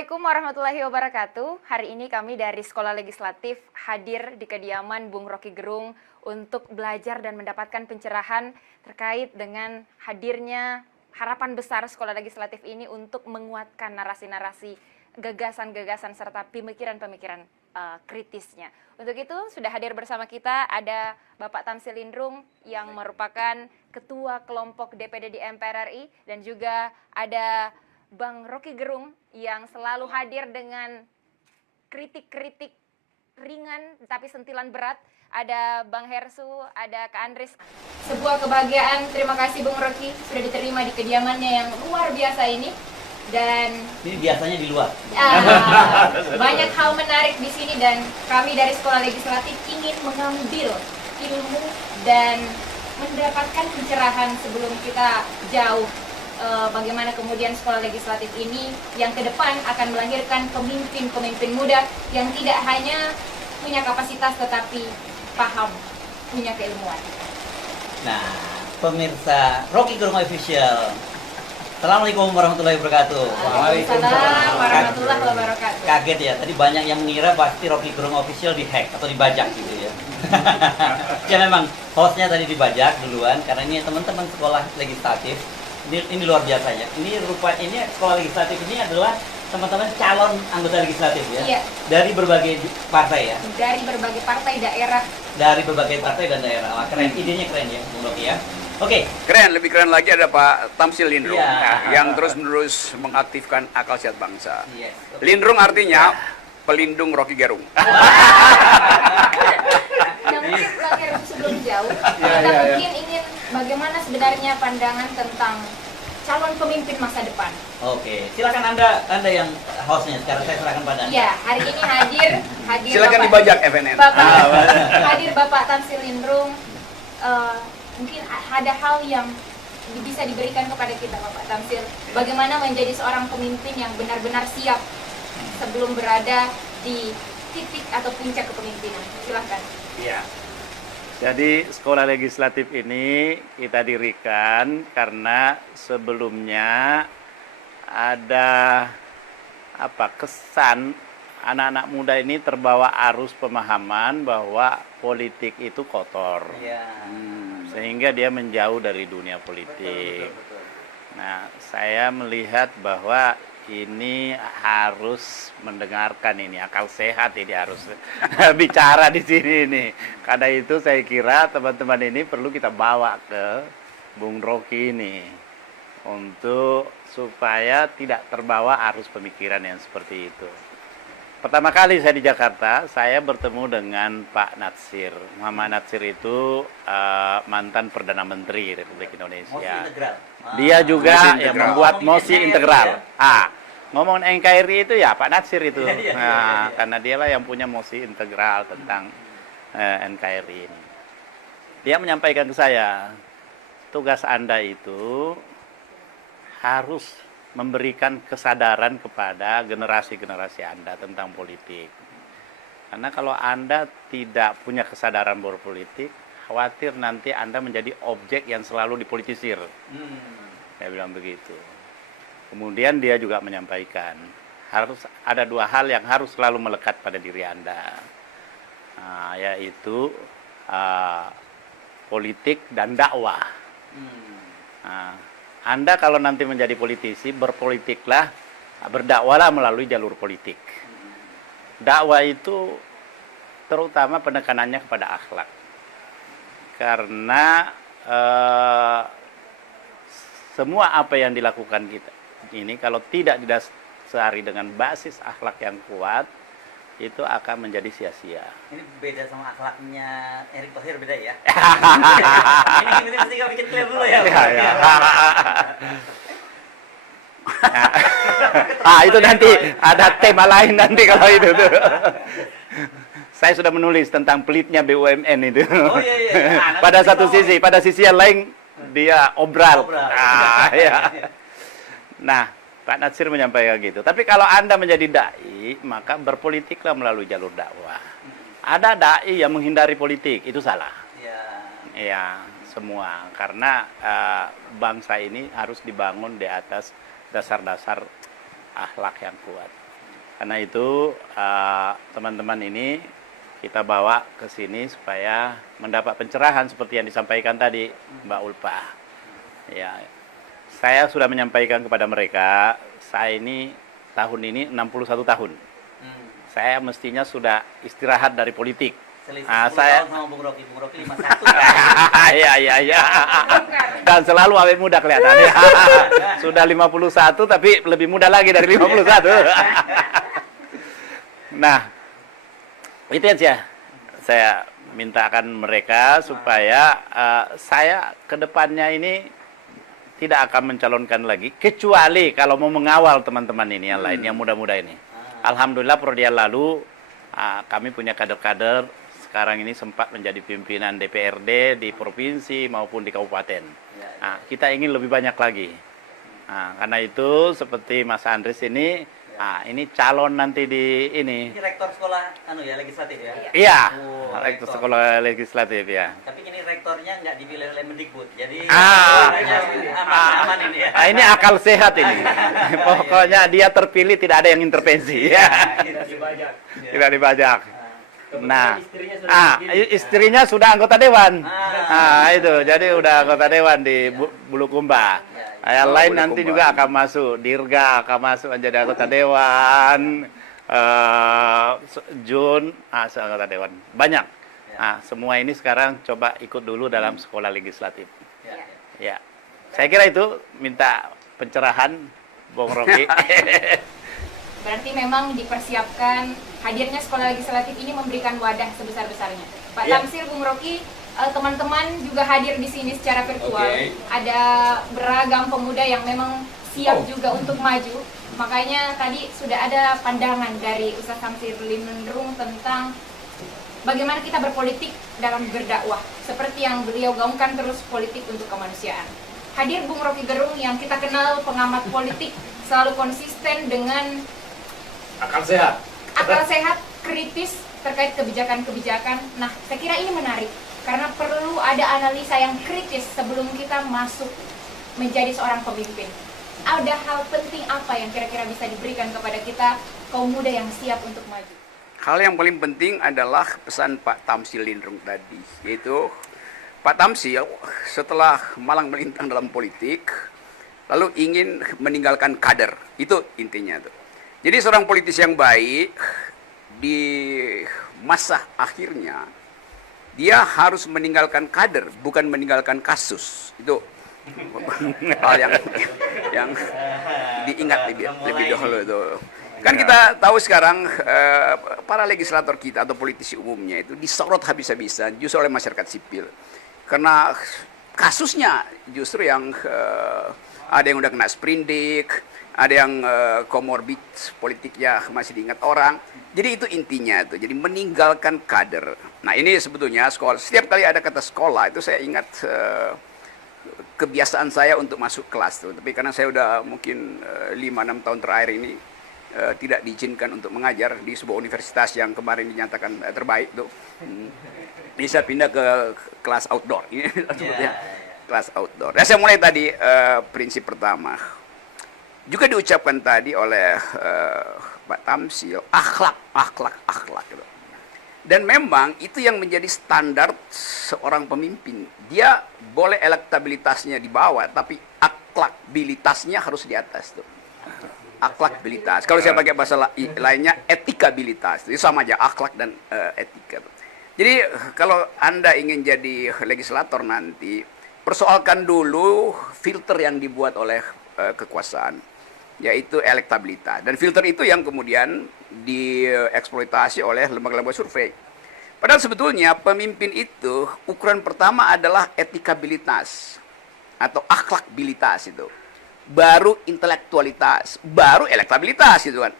Assalamualaikum warahmatullahi wabarakatuh. Hari ini kami dari Sekolah Legislatif hadir di kediaman Bung Rocky Gerung untuk belajar dan mendapatkan pencerahan terkait dengan hadirnya harapan besar Sekolah Legislatif ini untuk menguatkan narasi-narasi, gagasan-gagasan serta pemikiran-pemikiran kritisnya. Untuk itu sudah hadir bersama kita ada Bapak Tamsil Lindrung yang merupakan Ketua Kelompok DPD di MPR RI dan juga ada Bang Rocky Gerung yang selalu hadir dengan kritik-kritik ringan tapi sentilan berat. Ada Bang Hersu, ada Kak Andris. Sebuah kebahagiaan, terima kasih Bung Rocky sudah diterima di kediamannya yang luar biasa ini. Dan ini biasanya di luar. Banyak hal menarik di sini dan kami dari Sekolah Legislatif ingin mengambil ilmu dan mendapatkan pencerahan sebelum kita jauh. Bagaimana kemudian Sekolah Legislatif ini yang ke depan akan melahirkan pemimpin-pemimpin muda yang tidak hanya punya kapasitas tetapi paham, punya keilmuan. Nah, pemirsa Rocky Gerung Official, Assalamualaikum warahmatullahi wabarakatuh. Waalaikumsalam warahmatullahi wabarakatuh. Kaget ya, tadi banyak yang mengira pasti Rocky Gerung Official dihack atau dibajak gitu ya. Ya memang hostnya tadi dibajak duluan karena ini teman-teman Sekolah Legislatif. Ini luar biasanya. Ini sekolah legislatif ini adalah teman-teman calon anggota legislatif ya. Iya. Dari berbagai partai ya. Dari berbagai partai daerah. Dari berbagai partai dan daerah. Wah, keren, idenya keren ya, Bung Rocky ya. Oke. Keren, lebih keren lagi ada Pak Tamsil Lindrung Ya. yang terus-menerus mengaktifkan akal sehat bangsa. Yes. Lindrung artinya pelindung Rocky Gerung. Yang mungkin Bang Hersu sebelum jauh, kita mungkin ingin bagaimana sebenarnya pandangan tentang calon pemimpin masa depan. Oke, silakan Anda yang hostnya. Sekarang saya serahkan pada Anda. Iya, hari ini hadir Silakan Bapak, dibajak FNN. hadir Bapak Tamsil Lindrung. Mungkin ada hal yang bisa diberikan kepada kita Bapak Tamsil. Bagaimana menjadi seorang pemimpin yang benar-benar siap sebelum berada di titik atau puncak kepemimpinan. Silahkan. Iya. Jadi sekolah legislatif ini kita dirikan karena sebelumnya ada kesan anak-anak muda ini terbawa arus pemahaman bahwa politik itu kotor. Iya. Sehingga dia menjauh dari dunia politik. Nah, saya melihat bahwa ini harus mendengarkan ini akal sehat, ini harus bicara di sini ini. Karena itu saya kira teman-teman ini perlu kita bawa ke Bung Rocky ini untuk supaya tidak terbawa arus pemikiran yang seperti itu. Pertama kali saya di Jakarta, saya bertemu dengan Pak Natsir. Muhammad Natsir itu mantan Perdana Menteri Republik Indonesia. Mosi integral. Dia juga Mosi yang integral. membuat mosi NKRI integral. ya? Ngomong NKRI itu ya Pak Natsir itu. Iya. Karena dialah yang punya mosi integral tentang NKRI ini. Dia menyampaikan ke saya, tugas Anda itu harus memberikan kesadaran kepada generasi-generasi Anda tentang politik. Karena kalau Anda tidak punya kesadaran berpolitik, khawatir nanti Anda menjadi objek yang selalu dipolitisir. Saya bilang begitu. Kemudian dia juga menyampaikan, harus ada dua hal yang harus selalu melekat pada diri Anda. Yaitu politik dan dakwah. Anda kalau nanti menjadi politisi, berpolitiklah, berdakwalah melalui jalur politik. Dakwah itu terutama penekanannya kepada akhlak. Karena semua apa yang dilakukan kita ini kalau tidak didasari dengan basis akhlak yang kuat, itu akan menjadi sia-sia. Ini beda sama akhlaknya Erick Thohir, beda ya? Ini mesti bikin klaim dulu ya. Itu nanti ada tema lain nanti kalau itu tuh. Saya sudah menulis tentang pelitnya BUMN itu. Oh iya. Pada sisi yang lain dia obral. Ya. Nah, Pak Natsir menyampaikan gitu. Tapi kalau Anda menjadi dai, maka berpolitiklah melalui jalur dakwah. Ada dai yang menghindari politik, itu salah. Ya, semua. Karena bangsa ini harus dibangun di atas dasar-dasar akhlak yang kuat. Karena itu teman-teman ini kita bawa ke sini supaya mendapat pencerahan seperti yang disampaikan tadi Mbak Ulfa. Ya, saya sudah menyampaikan kepada mereka, saya ini tahun ini 61 tahun. Saya mestinya sudah istirahat dari politik. Selisih 10 Saya tahun sama Bung Rocky 51 kan? iya. Dan selalu awet muda kelihatan. Sudah 51 tapi lebih muda lagi dari 51. Nah, itu yang saya mintakan mereka supaya saya ke depannya ini tidak akan mencalonkan lagi, kecuali kalau mau mengawal teman-teman ini yang lain, yang muda-muda ini. Alhamdulillah periode yang lalu kami punya kader-kader sekarang ini sempat menjadi pimpinan DPRD di provinsi maupun di kabupaten. Nah, kita ingin lebih banyak lagi. Nah, karena itu seperti Mas Andres ini, ini calon nanti di ini. Ini rektor sekolah legislatif ya? Iya, Oh, rektor sekolah legislatif ya. Tapi ini rektornya nggak dipilih oleh Mendikbud, jadi aman ini ya. Ini akal sehat ini. Pokoknya dia terpilih tidak ada yang intervensi. Tidak dibajak. Nah, istrinya sudah anggota dewan. Itu, jadi udah anggota dewan di Bulukumba. Yang lain nanti juga akan masuk, Dirga akan masuk menjadi anggota dewan. Jun, anggota dewan. Banyak. Semua ini sekarang coba ikut dulu dalam sekolah legislatif. Ya, saya kira itu minta pencerahan, Bung Rocky. Berarti memang dipersiapkan hadirnya sekolah legislatif ini memberikan wadah sebesar-besarnya. Pak Tamsil, Bung Rocky, teman-teman juga hadir di sini secara virtual. Ada beragam pemuda yang memang siap juga untuk maju. Makanya tadi sudah ada pandangan dari Ustaz Tamsil Lindrung tentang bagaimana kita berpolitik dalam berdakwah. Seperti yang beliau gaungkan terus, politik untuk kemanusiaan. Hadir Bung Rocky Gerung yang kita kenal pengamat politik, selalu konsisten dengan akal sehat, kritis terkait kebijakan-kebijakan. Nah, saya kira ini menarik karena perlu ada analisa yang kritis sebelum kita masuk menjadi seorang pemimpin. Ada hal penting apa yang kira-kira bisa diberikan kepada kita kaum muda yang siap untuk maju? Hal yang paling penting adalah pesan Pak Tamsil Lindrung tadi, yaitu Pak Tamsil setelah malang melintang dalam politik, lalu ingin meninggalkan kader. Itu intinya tuh. Jadi seorang politisi yang baik di masa akhirnya dia harus meninggalkan kader, bukan meninggalkan kasus. Itu hal yang diingat lebih dahulu itu. Kan kita tahu sekarang para legislator kita atau politisi umumnya itu disorot habis-habisan justru oleh masyarakat sipil. Karena kasusnya justru yang ada yang udah kena sprindik, ada yang komorbid politiknya masih diingat orang. Jadi itu intinya tuh. Jadi meninggalkan kader. Nah, ini sebetulnya sekolah. Setiap kali ada kata sekolah itu saya ingat kebiasaan saya untuk masuk kelas tuh. Tapi karena saya udah mungkin 5-6 tahun terakhir ini tidak diizinkan untuk mengajar di sebuah universitas yang kemarin dinyatakan terbaik tuh. Bisa pindah ke kelas outdoor. Ini kelas outdoor. Nah, saya mulai tadi prinsip pertama. Juga diucapkan tadi oleh Pak Tamsil, akhlak gitu. Dan memang itu yang menjadi standar seorang pemimpin. Dia boleh elektabilitasnya di bawah, tapi akhlakbilitasnya harus di atas tuh. Akhlakbilitas. Kalau saya pakai bahasa lainnya, etikabilitas. Itu sama aja, akhlak dan etika. Jadi kalau Anda ingin jadi legislator nanti, persoalkan dulu filter yang dibuat oleh kekuasaan, yaitu elektabilitas. Dan filter itu yang kemudian dieksploitasi oleh lembaga-lembaga survei. Padahal sebetulnya pemimpin itu ukuran pertama adalah etikabilitas atau akhlakbilitas itu. Baru intelektualitas, baru elektabilitas gitu kan.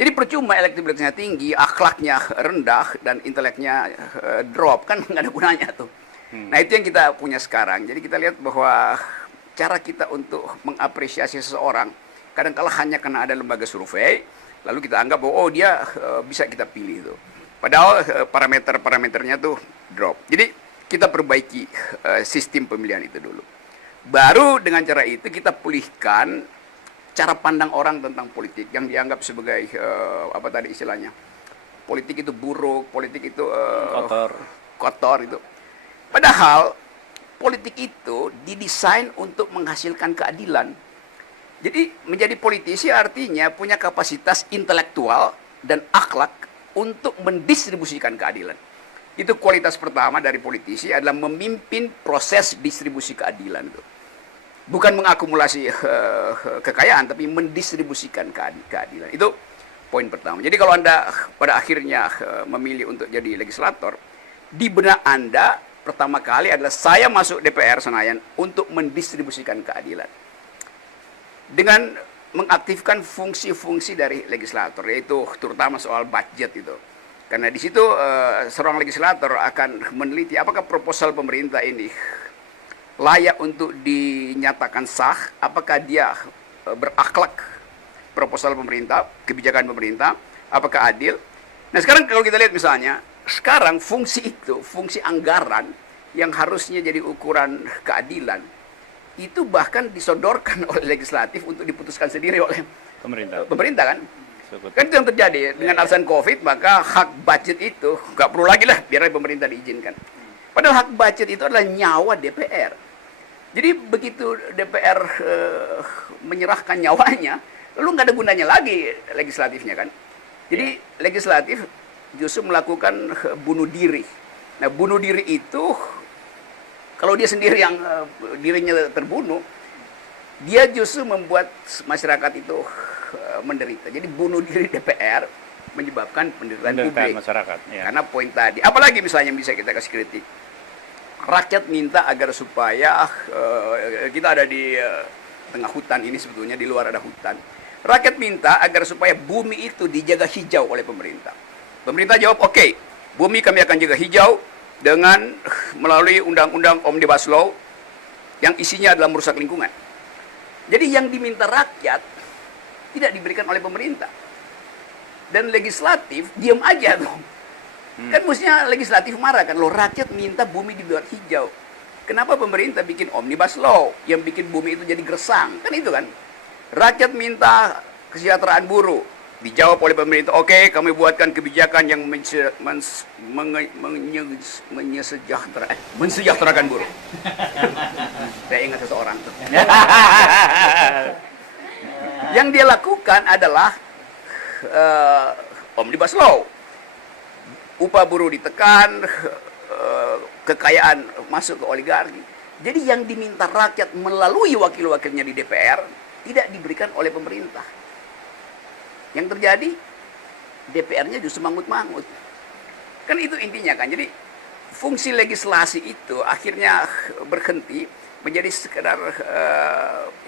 Jadi percuma elektabilitasnya tinggi, akhlaknya rendah, dan inteleknya drop, kan nggak ada gunanya tuh. Nah, itu yang kita punya sekarang. Jadi kita lihat bahwa cara kita untuk mengapresiasi seseorang, kadang-kala hanya karena ada lembaga survei, lalu kita anggap bahwa oh dia bisa kita pilih tuh. Padahal parameter-parameternya tuh drop. Jadi kita perbaiki sistem pemilihan itu dulu. Baru dengan cara itu kita pulihkan cara pandang orang tentang politik yang dianggap sebagai apa tadi istilahnya, politik itu buruk, politik itu kotor itu. Padahal politik itu didesain untuk menghasilkan keadilan. Jadi menjadi politisi artinya punya kapasitas intelektual dan akhlak untuk mendistribusikan keadilan. Itu kualitas pertama dari politisi adalah memimpin proses distribusi keadilan itu. Bukan mengakumulasi kekayaan, tapi mendistribusikan keadilan. Itu poin pertama. Jadi kalau Anda pada akhirnya memilih untuk jadi legislator, di benak Anda pertama kali adalah saya masuk DPR Senayan untuk mendistribusikan keadilan. Dengan mengaktifkan fungsi-fungsi dari legislator, yaitu terutama soal budget itu. Karena di situ seorang legislator akan meneliti apakah proposal pemerintah ini layak untuk dinyatakan sah, apakah dia berakhlak proposal pemerintah, kebijakan pemerintah, apakah adil. Nah sekarang kalau kita lihat misalnya, sekarang fungsi itu, fungsi anggaran yang harusnya jadi ukuran keadilan, itu bahkan disodorkan oleh legislatif untuk diputuskan sendiri oleh pemerintah kan? Kan itu yang terjadi dengan alasan COVID, maka hak budget itu nggak perlu lagi lah biar pemerintah diizinkan. Padahal hak budget itu adalah nyawa DPR. Jadi begitu DPR menyerahkan nyawanya, lalu nggak ada gunanya lagi legislatifnya kan? Jadi legislatif justru melakukan bunuh diri. Nah bunuh diri itu kalau dia sendiri yang dirinya terbunuh, dia justru membuat masyarakat itu menderita. Jadi bunuh diri DPR menyebabkan penderitaan publik. Masyarakat. Ya. Karena poin tadi, apalagi misalnya bisa kita kasih kritik. Rakyat minta agar supaya kita ada di tengah hutan ini sebetulnya, di luar ada hutan. Rakyat minta agar supaya bumi itu dijaga hijau oleh pemerintah. Pemerintah jawab, oke, bumi kami akan jaga hijau dengan melalui undang-undang Omnibus Law yang isinya adalah merusak lingkungan. Jadi yang diminta rakyat tidak diberikan oleh pemerintah. Dan legislatif diam aja tuh. Kan mestinya legislatif marah kan, loh rakyat minta bumi dibuat hijau. Kenapa pemerintah bikin Omnibus Law yang bikin bumi itu jadi gersang? Kan itu kan. Rakyat minta kesejahteraan buruh. Dijawab oleh pemerintah, oke, kami buatkan kebijakan yang mensejahterakan buruh. Saya ingat seseorang tuh. Yang dia lakukan adalah Omnibus Law. Upah buruh ditekan, kekayaan masuk ke oligarki. Jadi yang diminta rakyat melalui wakil-wakilnya di DPR tidak diberikan oleh pemerintah. Yang terjadi, DPR-nya justru mangut-mangut. Kan itu intinya kan. Jadi fungsi legislasi itu akhirnya berhenti menjadi sekedar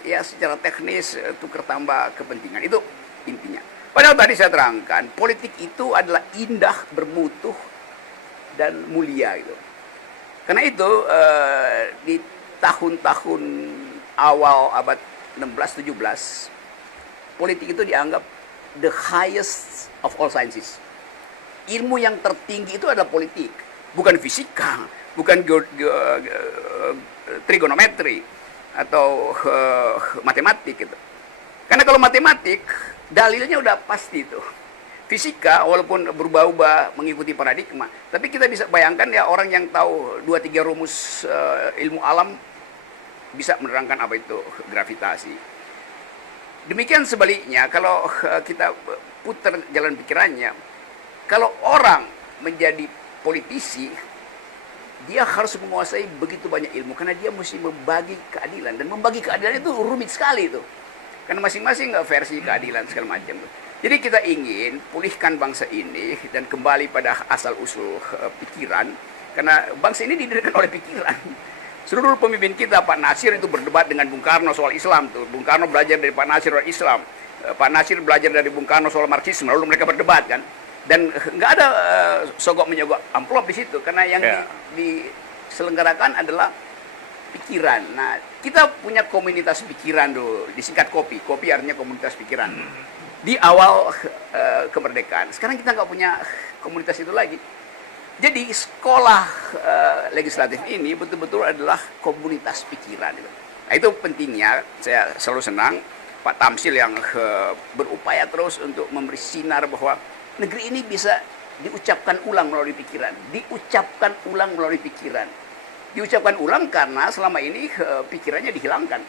ya secara teknis tukar tambah kepentingan. Itu intinya. Padahal tadi saya terangkan, politik itu adalah indah, bermutu, dan mulia gitu. Karena itu di tahun-tahun awal abad 16-17, politik itu dianggap the highest of all sciences. Ilmu yang tertinggi itu adalah politik, bukan fisika, bukan trigonometri atau matematik gitu. Karena kalau matematik dalilnya udah pasti itu. Fisika walaupun berubah-ubah mengikuti paradigma, tapi kita bisa bayangkan ya orang yang tahu 2-3 rumus ilmu alam bisa menerangkan apa itu gravitasi. Demikian sebaliknya, kalau kita putar jalan pikirannya, kalau orang menjadi politisi, dia harus menguasai begitu banyak ilmu, karena dia mesti membagi keadilan, dan membagi keadilan itu rumit sekali itu. Karena masing-masing versi keadilan segala macam. Jadi kita ingin pulihkan bangsa ini dan kembali pada asal-usul pikiran, karena bangsa ini didirikan oleh pikiran. Seluruh pemimpin kita, Pak Nasir itu berdebat dengan Bung Karno soal Islam. Tuh. Bung Karno belajar dari Pak Nasir soal Islam. Pak Nasir belajar dari Bung Karno soal Marxisme. Lalu mereka berdebat kan. Dan nggak ada sogok menyogok amplop di situ. Karena yang diselenggarakan adalah pikiran. Nah, kita punya komunitas pikiran dulu. Disingkat KOPI. KOPI artinya komunitas pikiran. Di awal kemerdekaan. Sekarang kita nggak punya komunitas itu lagi. Jadi sekolah legislatif ini betul-betul adalah komunitas pikiran. Nah, itu pentingnya, saya selalu senang Pak Tamsil yang berupaya terus untuk memberi sinar bahwa negeri ini bisa diucapkan ulang melalui pikiran, diucapkan ulang melalui pikiran. Diucapkan ulang karena selama ini pikirannya dihilangkan.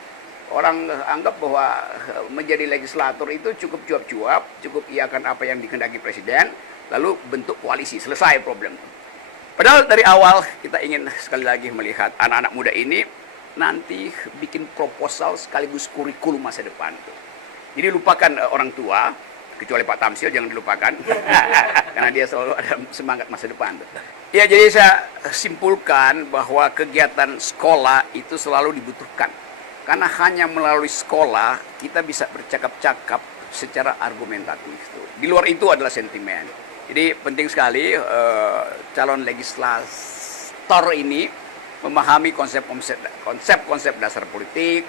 Orang anggap bahwa menjadi legislator itu cukup cuap-cuap, cukup iakan apa yang dikehendaki presiden, lalu bentuk koalisi, selesai problem. Padahal dari awal kita ingin sekali lagi melihat anak-anak muda ini nanti bikin proposal sekaligus kurikulum masa depan. Jadi lupakan orang tua, kecuali Pak Tamsil jangan dilupakan, karena dia selalu ada semangat masa depan. Ya, jadi saya simpulkan bahwa kegiatan sekolah itu selalu dibutuhkan. Karena hanya melalui sekolah kita bisa bercakap-cakap secara argumentatif. Di luar itu adalah sentimen. Jadi penting sekali calon legislator ini memahami konsep-konsep dasar politik,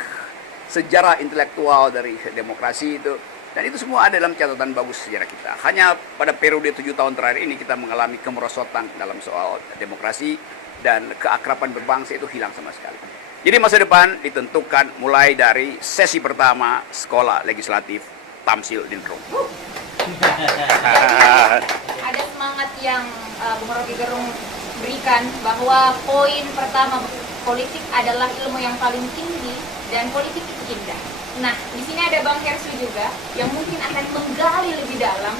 sejarah intelektual dari demokrasi itu, dan itu semua ada dalam catatan bagus sejarah kita. Hanya pada periode 7 tahun terakhir ini kita mengalami kemerosotan dalam soal demokrasi dan keakraban berbangsa itu hilang sama sekali. Jadi masa depan ditentukan mulai dari sesi pertama sekolah legislatif Tamsil Dinrung. Ada semangat yang Bung Rocky Gerung berikan bahwa poin pertama, politik adalah ilmu yang paling tinggi dan politik itu indah. Nah, di sini ada Bang Hersu juga yang mungkin akan menggali lebih dalam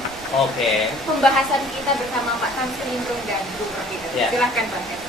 pembahasan kita bersama Pak Tamsil Dinrung dan Bung Rocky Gerung. Ya. Silahkan Bang Hersu.